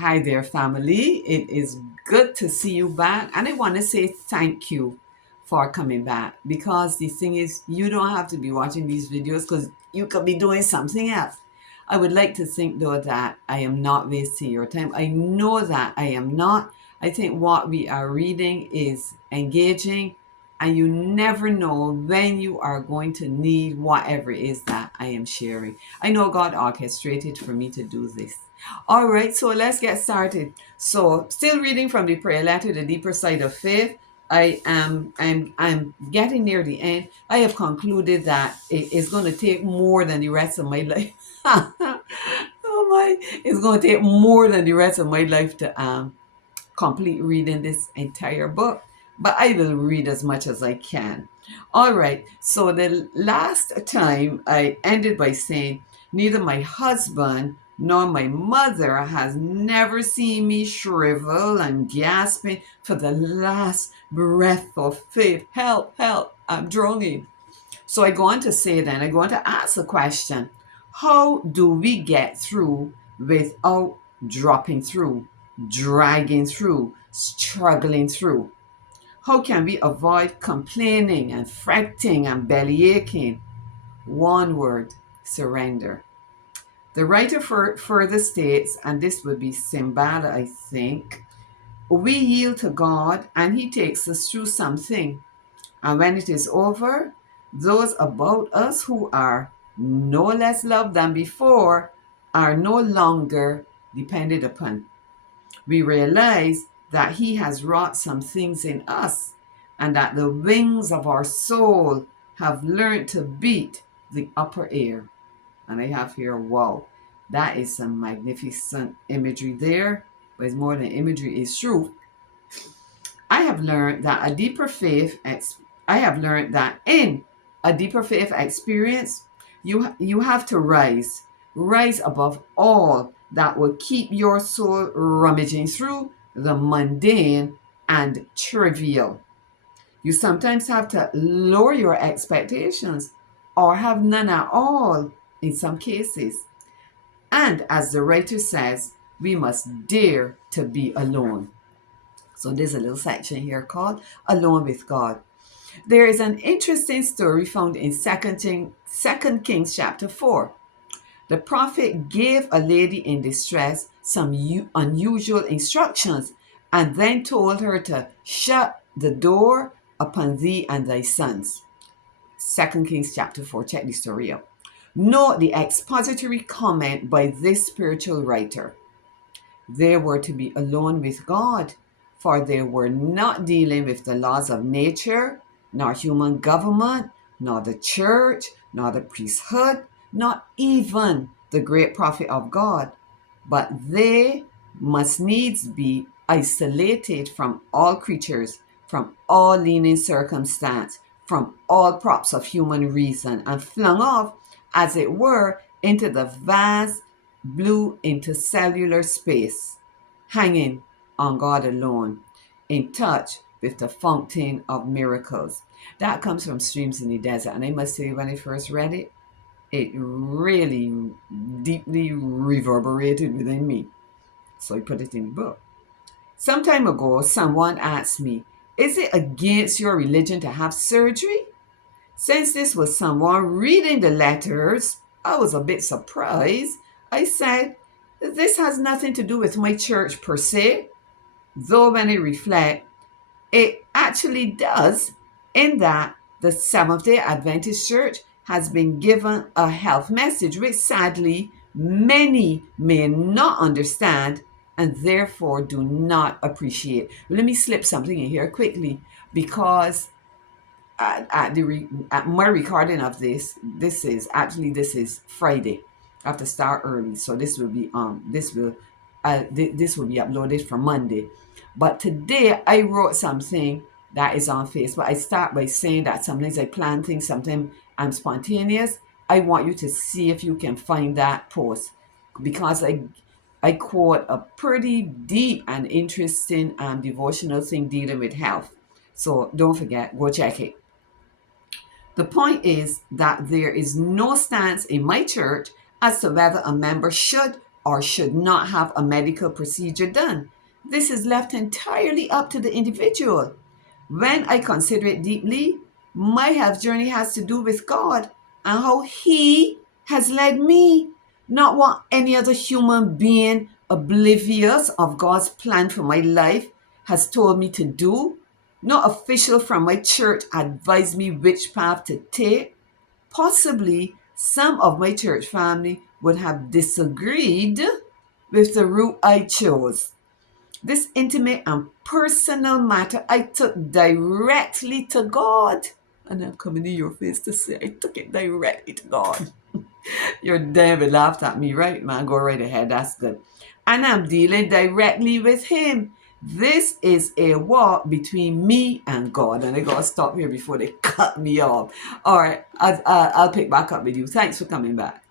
Hi there, family. It is good to see you back. And I want to say thank you for coming back because the thing is, you don't have to be watching these videos because you could be doing something else. I would like to think, though, that I am not wasting your time. I know that I am not. I think what we are reading is engaging, and you never know when you are going to need whatever it is that I am sharing. I know God orchestrated for me to do this. All right, so let's get started. So, still reading from the prayer letter, The Deeper Side of Faith. I'm getting near the end. I have concluded that it is going to take more than the rest of my life. Oh my, it's going to take more than the rest of my life to complete reading this entire book, but I will read as much as I can. All right, so the last time I ended by saying, neither my husband nor my mother has never seen me shrivel and gasping for the last breath of faith. Help, help, I'm drowning. So I go on to say then, I go on to ask the question, how do we get through without dropping through, dragging through, struggling through? How can we avoid complaining and fretting and bellyaching? One word, surrender. The writer further states, and this would be Simbala, I think, we yield to God and He takes us through something. And when it is over, those about us who are no less loved than before are no longer depended upon. We realize that He has wrought some things in us and that the wings of our soul have learned to beat the upper air. And I have here, wow, that is some magnificent imagery there, but it's more than imagery, it's truth. I have learned that a deeper faith I have learned that in a deeper faith experience, you have to rise above all that will keep your soul rummaging through the mundane and trivial. You sometimes have to lower your expectations or have none at all in some cases. And as the writer says, we must dare to be alone. So there's a little section here called Alone with God. There is an interesting story found in 2 Kings chapter 4. The prophet gave a lady in distress some unusual instructions and then told her to shut the door upon thee and thy sons. 2 Kings chapter 4, check the story out. Note the expository comment by this spiritual writer. They were to be alone with God, for they were not dealing with the laws of nature, nor human government, nor the church, nor the priesthood, not even the great prophet of God. But they must needs be isolated from all creatures, from all leaning circumstance, from all props of human reason, and flung off, as it were, into the vast blue intercellular space, hanging on God alone, in touch with the fountain of miracles. That comes from Streams in the Desert. And I must say, when I first read it, it really deeply reverberated within me. So I put it in the book. Some time ago, someone asked me, is it against your religion to have surgery? Since this was someone reading the letters, I was a bit surprised. I said, this has nothing to do with my church per se, though when I reflect, it actually does, in that the Seventh day Adventist Church has been given a health message, which sadly many may not understand and therefore do not appreciate. Let me slip something in here quickly because at my recording of this is Friday. I have to start early, so this will be uploaded for Monday. But today I wrote something that is on Facebook. I start by saying that sometimes I plan things, sometimes I'm spontaneous. I want you to see if you can find that post because I quote a pretty deep and interesting devotional thing dealing with health. So don't forget, go check it. The point is that there is no stance in my church as to whether a member should or should not have a medical procedure done. This is left entirely up to the individual. When I consider it deeply, my health journey has to do with God and how He has led me, not what any other human being oblivious of God's plan for my life has told me to do. No official from my church advised me which path to take. Possibly some of my church family would have disagreed with the route I chose. This intimate and personal matter I took directly to God. And I'm coming to your face to say I took it directly to God. Your David laughed at me, right, man? Go right ahead. That's good. And I'm dealing directly with Him. This is a walk between me and God. And I got to stop here before they cut me off. All right. I'll pick back up with you. Thanks for coming back.